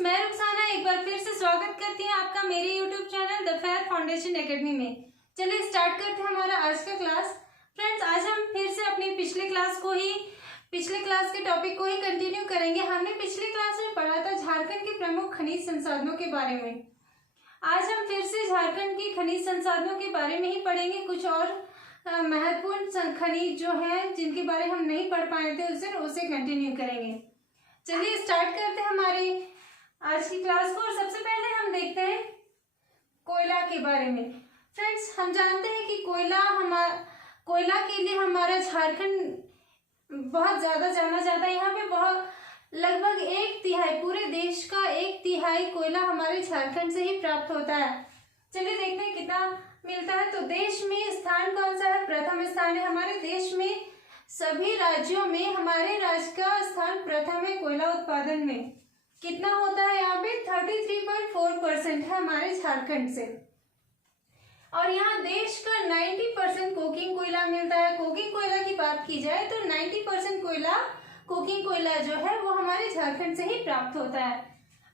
मैं रुखसाना एक बार फिर से स्वागत करती हूँ आपका मेरे YouTube channel the fair foundation academy में। चलिए स्टार्ट करते हैं हमारा आज का क्लास। फ्रेंड्स, आज हम फिर से अपनी पिछले क्लास के टॉपिक को ही कंटिन्यू करेंगे। हमने पिछले क्लास में पढ़ा था झारखंड के प्रमुख खनिज संसाधनों के बारे में। आज हम फिर से झारखंड की खनिज संसाधनों के बारे में ही पढ़ेंगे। कुछ और महत्वपूर्ण खनिज जो हैं जिनके बारे हम नहीं पढ़ पाए थे उसे कंटिन्यू करेंगे। चलिए स्टार्ट करते हैं हमारी आज की क्लास को। और सबसे पहले हम देखते हैं कोयला के बारे में। फ्रेंड्स, हम जानते हैं कि कोयला के लिए हमारा झारखंड बहुत ज़्यादा जाना जाता है। यहाँ पे बहुत लगभग 1/3 पूरे देश का 1/3 कोयला हमारे झारखंड से ही प्राप्त होता है। चलिए देखते हैं कितना मिलता है। तो देश में स्थान कौन सा है? प्रथम स्थान है। हमारे देश में सभी राज्यों में हमारे राज्य का स्थान प्रथम है कोयला उत्पादन में। कितना होता है यहाँ पे? 33.4% है हमारे झारखंड से। और यहाँ देश का 90% कोकिंग कोयला मिलता है। कोकिंग कोयला की बात की जाए तो 90% कोकिंग कोयला जो है वो हमारे झारखंड से ही प्राप्त होता है।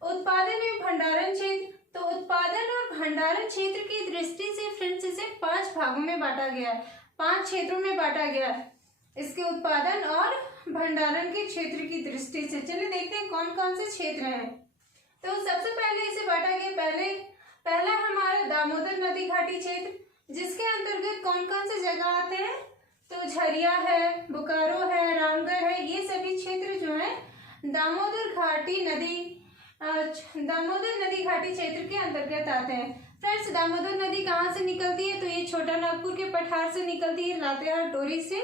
उत्पादन एवं भंडारण क्षेत्र, तो उत्पादन और भंडारण क्षेत्र की दृष्टि से फ्रेंड्स इसे 5 भागों में बांटा गया है, 5 क्षेत्रों में बांटा गया है इसके उत्पादन और भंडारण के क्षेत्र की दृष्टि से। चलिए देखते हैं कौन कौन से क्षेत्र हैं। तो सबसे पहले इसे बांटा गया पहला हमारा दामोदर नदी घाटी क्षेत्र, जिसके अंतर्गत कौन कौन से जगह आते हैं? तो झरिया है, बोकारो है, रामगढ़ है। ये सभी क्षेत्र जो है दामोदर नदी घाटी क्षेत्र के अंतर्गत आते हैं। फ्रेंड्स, दामोदर नदी कहाँ से निकलती है? तो ये छोटा नागपुर के पठार से निकलती है, लातेहार डोरी से।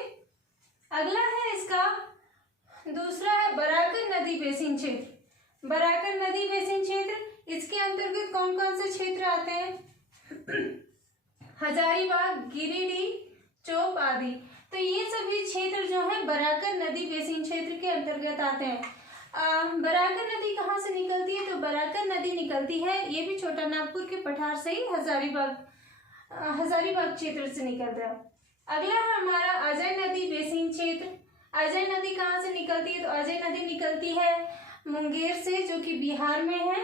अगला है इसका दूसरा है बराकर नदी बेसिन क्षेत्र। बराकर नदी बेसिन क्षेत्र, इसके अंतर्गत कौन कौन से क्षेत्र आते हैं? हजारीबाग, गिरिडीह, चौप आदि। तो ये सभी क्षेत्र जो है बराकर नदी बेसिन क्षेत्र के अंतर्गत आते हैं। बराकर नदी कहाँ से निकलती है? तो बराकर नदी निकलती है, ये भी छोटा नागपुर के पठार से ही हजारीबाग क्षेत्र से निकलता है। अगला है हमारा अजय नदी बेसिन क्षेत्र। अजय नदी कहाँ से निकलती है? तो अजय नदी निकलती है मुंगेर से, जो कि बिहार में है।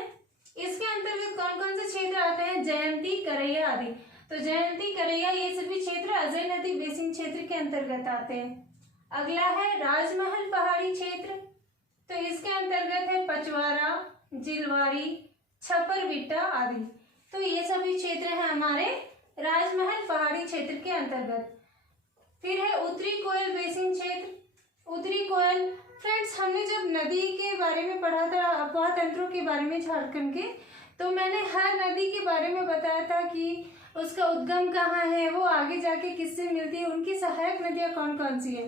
इसके अंतर्गत कौन कौन से क्षेत्र आते हैं? जयंती, करैया आदि। तो जयंती, करैया ये सभी क्षेत्र अजय नदी बेसिन क्षेत्र के अंतर्गत आते हैं। अगला है राजमहल पहाड़ी क्षेत्र। तो इसके अंतर्गत है पचवारा, जिलवारी, छपरबिट्टा आदि। तो ये सभी क्षेत्र हैं हमारे राजमहल पहाड़ी क्षेत्र के अंतर्गत। फिर है उत्तरी कोयल बेसिन क्षेत्र। उत्तरी कोयल, फ्रेंड्स, हमने जब नदी के बारे में पढ़ा था, अफवाह तंत्रों के बारे में झारखंड के, तो मैंने हर नदी के बारे में बताया था कि उसका उद्गम कहाँ है, वो आगे जाके किससे मिलती है, उनकी सहायक नदियाँ कौन कौन सी है।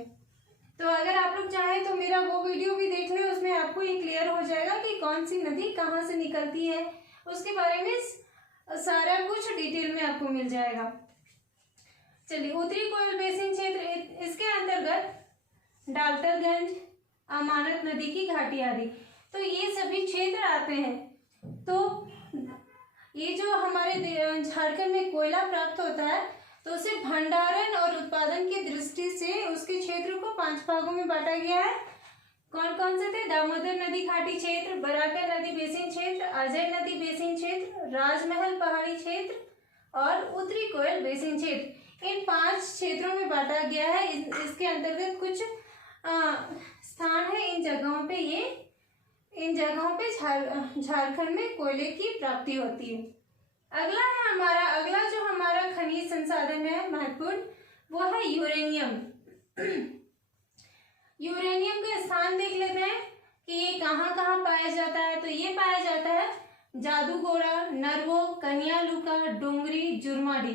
तो अगर आप लोग चाहें तो मेरा वो वीडियो भी देख लें, उसमें आपको ये क्लियर हो जाएगा कि कौन सी नदी कहाँ से निकलती है, उसके बारे में सारा कुछ डिटेल में आपको मिल जाएगा। चलिए, उत्तरी कोयल बेसिन क्षेत्र, इसके अंतर्गत डाल्टनगंज, अमानत नदी की घाटी आदि, तो ये सभी क्षेत्र आते हैं। तो ये जो हमारे झारखंड में कोयला प्राप्त होता है, तो उसे भंडारण और उत्पादन की दृष्टि से उसके क्षेत्र को 5 भागों में बांटा गया है। कौन कौन से थे? दामोदर नदी घाटी क्षेत्र, बराकर नदी बेसिन क्षेत्र, अजय नदी बेसिन क्षेत्र, राजमहल पहाड़ी क्षेत्र और उत्तरी कोयल बेसिन क्षेत्र। इन 5 क्षेत्रों में बांटा गया है। इसके अंतर्गत कुछ स्थान है, इन जगहों पे झारखंड में कोयले की प्राप्ति होती है। अगला जो हमारा खनिज संसाधन है महत्वपूर्ण, वो है यूरेनियम। यूरेनियम का स्थान देख लेते हैं कि ये कहाँ कहाँ पाया जाता है। तो ये पाया जाता है जादूगोड़ा, नरवो, कन्यालुका, डोंगरी, जुर्माडी।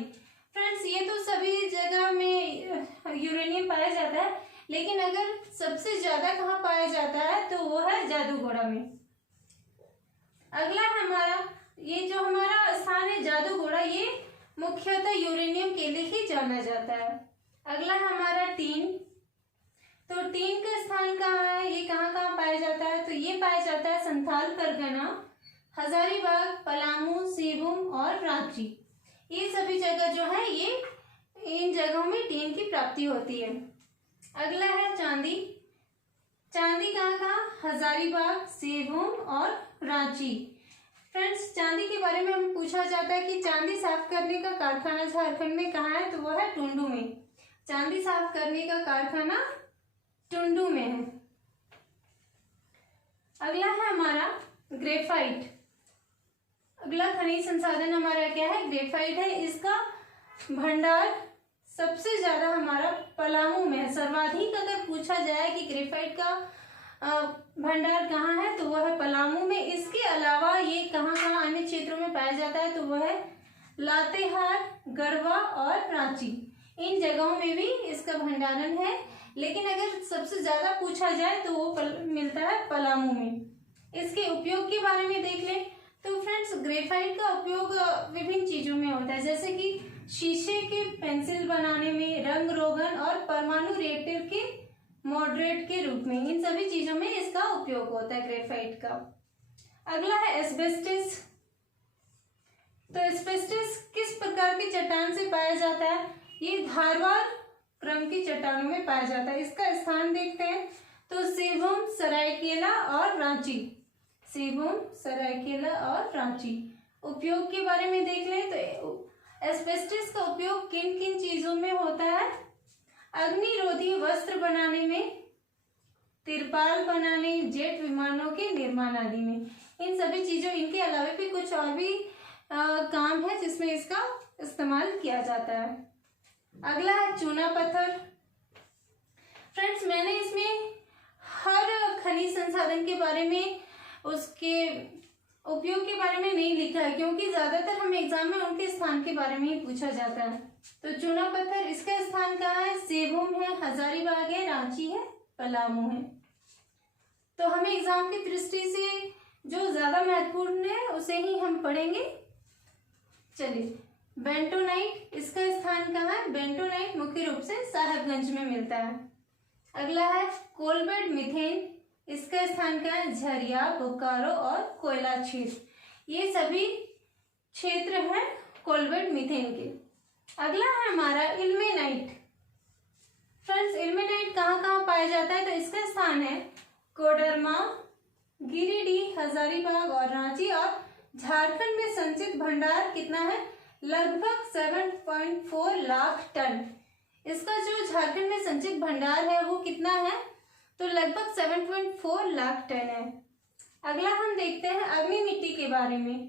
फ्रेंड्स, ये तो सभी जगह में यूरेनियम पाया जाता है, लेकिन अगर सबसे ज्यादा कहाँ पाया जाता है तो वो है जादूगोड़ा में। अगला ये जो हमारा स्थान है जादूगोड़ा, ये मुख्यतः यूरेनियम के लिए ही जाना जाता है। अगला हमारा टीन। तो टीन का स्थान कहाँ है? ये कहाँ कहाँ पाया जाता है? तो ये पाया जाता है संथाल परगना, हजारीबाग, पलामू, सिंहभूम और रांची। ये सभी जगह जो है ये इन जगहों में टीन की प्राप्ति होती है। अगला है चांदी। चांदी कहाँ कहाँ? हजारीबाग, सेवम और रांची। फ्रेंड्स, चांदी के बारे में हमें पूछा जाता है कि चांदी साफ करने का कारखाना झारखंड में कहाँ है, तो वह है टुंडू में। चांदी साफ करने का कारखाना टुंडू में है। अगला है हमारा ग्रेफाइट। अगला खनिज संसाधन हमारा क्या है? ग्रेफाइट है। इसका भंडार सबसे ज्यादा हमारा पलामू में है। सर्वाधिक अगर पूछा जाए कि ग्रेफाइट का भंडार कहाँ है, तो वह है पलामू में। इसके अलावा ये कहाँ कहाँ अन्य क्षेत्रों में पाया जाता है, तो वह है लातेहार, गढ़वा और रांची। इन जगहों में भी इसका भंडारण है, लेकिन अगर सबसे ज्यादा पूछा जाए तो वो मिलता है पलामू में। इसके उपयोग के बारे में देख लें तो फ्रेंड्स, ग्रेफाइट का उपयोग विभिन्न चीजों में होता है, जैसे कि शीशे के पेंसिल बनाने में, रंग रोगन और परमाणु रिएक्टर के मॉडरेट के रूप में, इन सभी चीजों में इसका उपयोग होता है ग्रेफाइट का। अगला है एस्बेस्टस। तो एस्बेस्टस किस प्रकार की चट्टान से पाया जाता है? ये धारवाड़ क्रम की चट्टानों में पाया जाता है। इसका स्थान देखते हैं तो सेवम, सरायकेला और रांची। सेवम, सरायकेला और रांची। उपयोग के बारे में देख लें तो एस्बेस्टस का उपयोग किन किन चीजों में होता है? अग्निरोधी वस्त्र बनाने में, तिरपाल बनाने, जेट विमानों के निर्माण आदि में, इन सभी चीजों, इनके अलावा भी कुछ और भी काम है जिसमें इसका इस्तेमाल किया जाता है। अगला है चूना पत्थर। फ्रेंड्स, मैंने इसमें हर खनिज संसाधन के बारे में, उसके उपयोग के बारे में नहीं लिखा है, क्योंकि ज्यादातर हमें एग्जाम में उनके स्थान के बारे में ही पूछा जाता है। तो चूना पत्थर, इसका स्थान कहाँ है? सेवम है, हजारीबाग है, रांची है, पलामू है। तो हमें एग्जाम की दृष्टि से जो ज्यादा महत्वपूर्ण है उसे ही हम पढ़ेंगे। चलिए, बेंटोनाइट, इसका स्थान कहाँ है? बेंटोनाइट मुख्य रूप से साहेबगंज में मिलता है। अगला है कोलबेड मिथेन, इसका स्थान क्या है? झरिया, बोकारो और कोयला क्षेत्र। ये सभी क्षेत्र हैं कोलबेड मिथेन के। अगला है हमारा इल्मेनाइट। फ्रेंड्स, इल्मेनाइट कहाँ कहाँ पाया जाता है? तो इसका स्थान है कोडरमा, गिरिडीह, हजारीबाग और रांची। और झारखंड में संचित भंडार कितना है? लगभग 7.4 लाख टन। इसका जो झारखंड में संचित भंडार है वो कितना है? तो लगभग 7.4 लाख टन है। अगला हम देखते हैं अग्नि मिट्टी के बारे में।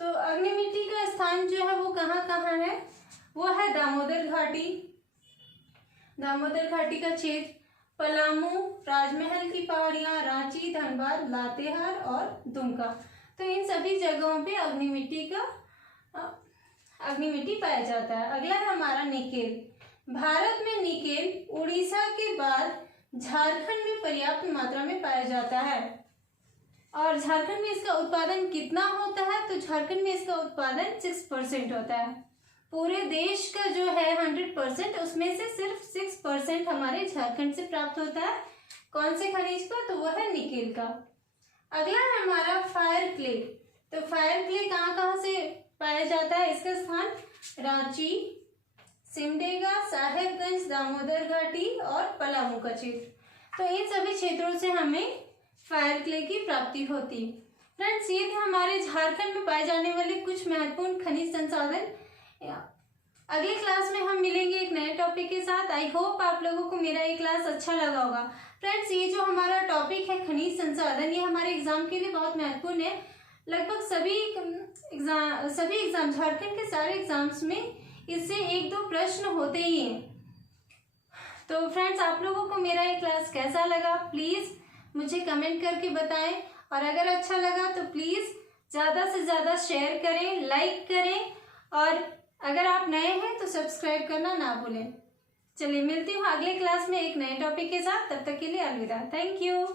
तो अग्नि मिट्टी का स्थान जो है वो कहाँ कहाँ है? वो है दामोदर घाटी, दामोदर घाटी का क्षेत्र, पलामू, राजमहल की पहाड़ियाँ, रांची, धनबाद, लातेहार और दुमका। तो इन सभी जगहों पे अग्नि मिट्टी पाया जाता है। अगला है हमारा निकेल। भारत में निकेल उड़ीसा के बाद झारखंड में पर्याप्त मात्रा में पाया जाता है। और झारखंड में इसका उत्पादन कितना होता है? तो झारखंड में इसका उत्पादन 6% होता है। पूरे देश का जो है 100%, उसमें से सिर्फ 6% हमारे झारखंड से प्राप्त होता है। कौन से खनिज का? तो वह है निकेल का। अगला है हमारा फायर क्ले। तो फायर क्ले कहाँ कहाँ से पाया जाता है? इसका स्थान रांची, सिमडेगा, साहेबगंज, दामोदर घाटी और पलामू का क्षेत्र। तो इन सभी क्षेत्रों से हमें फायर क्ले की प्राप्ति होती है। फ्रेंड्स, ये थे हमारे झारखंड में पाए जाने वाले कुछ महत्वपूर्ण खनिज संसाधन। अगले क्लास में हम मिलेंगे एक नए टॉपिक के साथ। आई होप आप लोगों को मेरा ये क्लास अच्छा लगा होगा। फ्रेंड्स, ये जो हमारा टॉपिक है खनिज संसाधन, ये हमारे एग्जाम के लिए बहुत महत्वपूर्ण है। लगभग सभी एग्जाम, झारखंड के सारे एग्जाम्स में इससे 1-2 प्रश्न होते ही हैं। तो फ्रेंड्स, आप लोगों को मेरा ये क्लास कैसा लगा प्लीज़ मुझे कमेंट करके बताएं। और अगर अच्छा लगा तो प्लीज़ ज़्यादा से ज़्यादा शेयर करें, लाइक करें, और अगर आप नए हैं तो सब्सक्राइब करना ना भूलें। चलिए, मिलती हूँ अगले क्लास में एक नए टॉपिक के साथ। तब तक के लिए अलविदा। Thank you.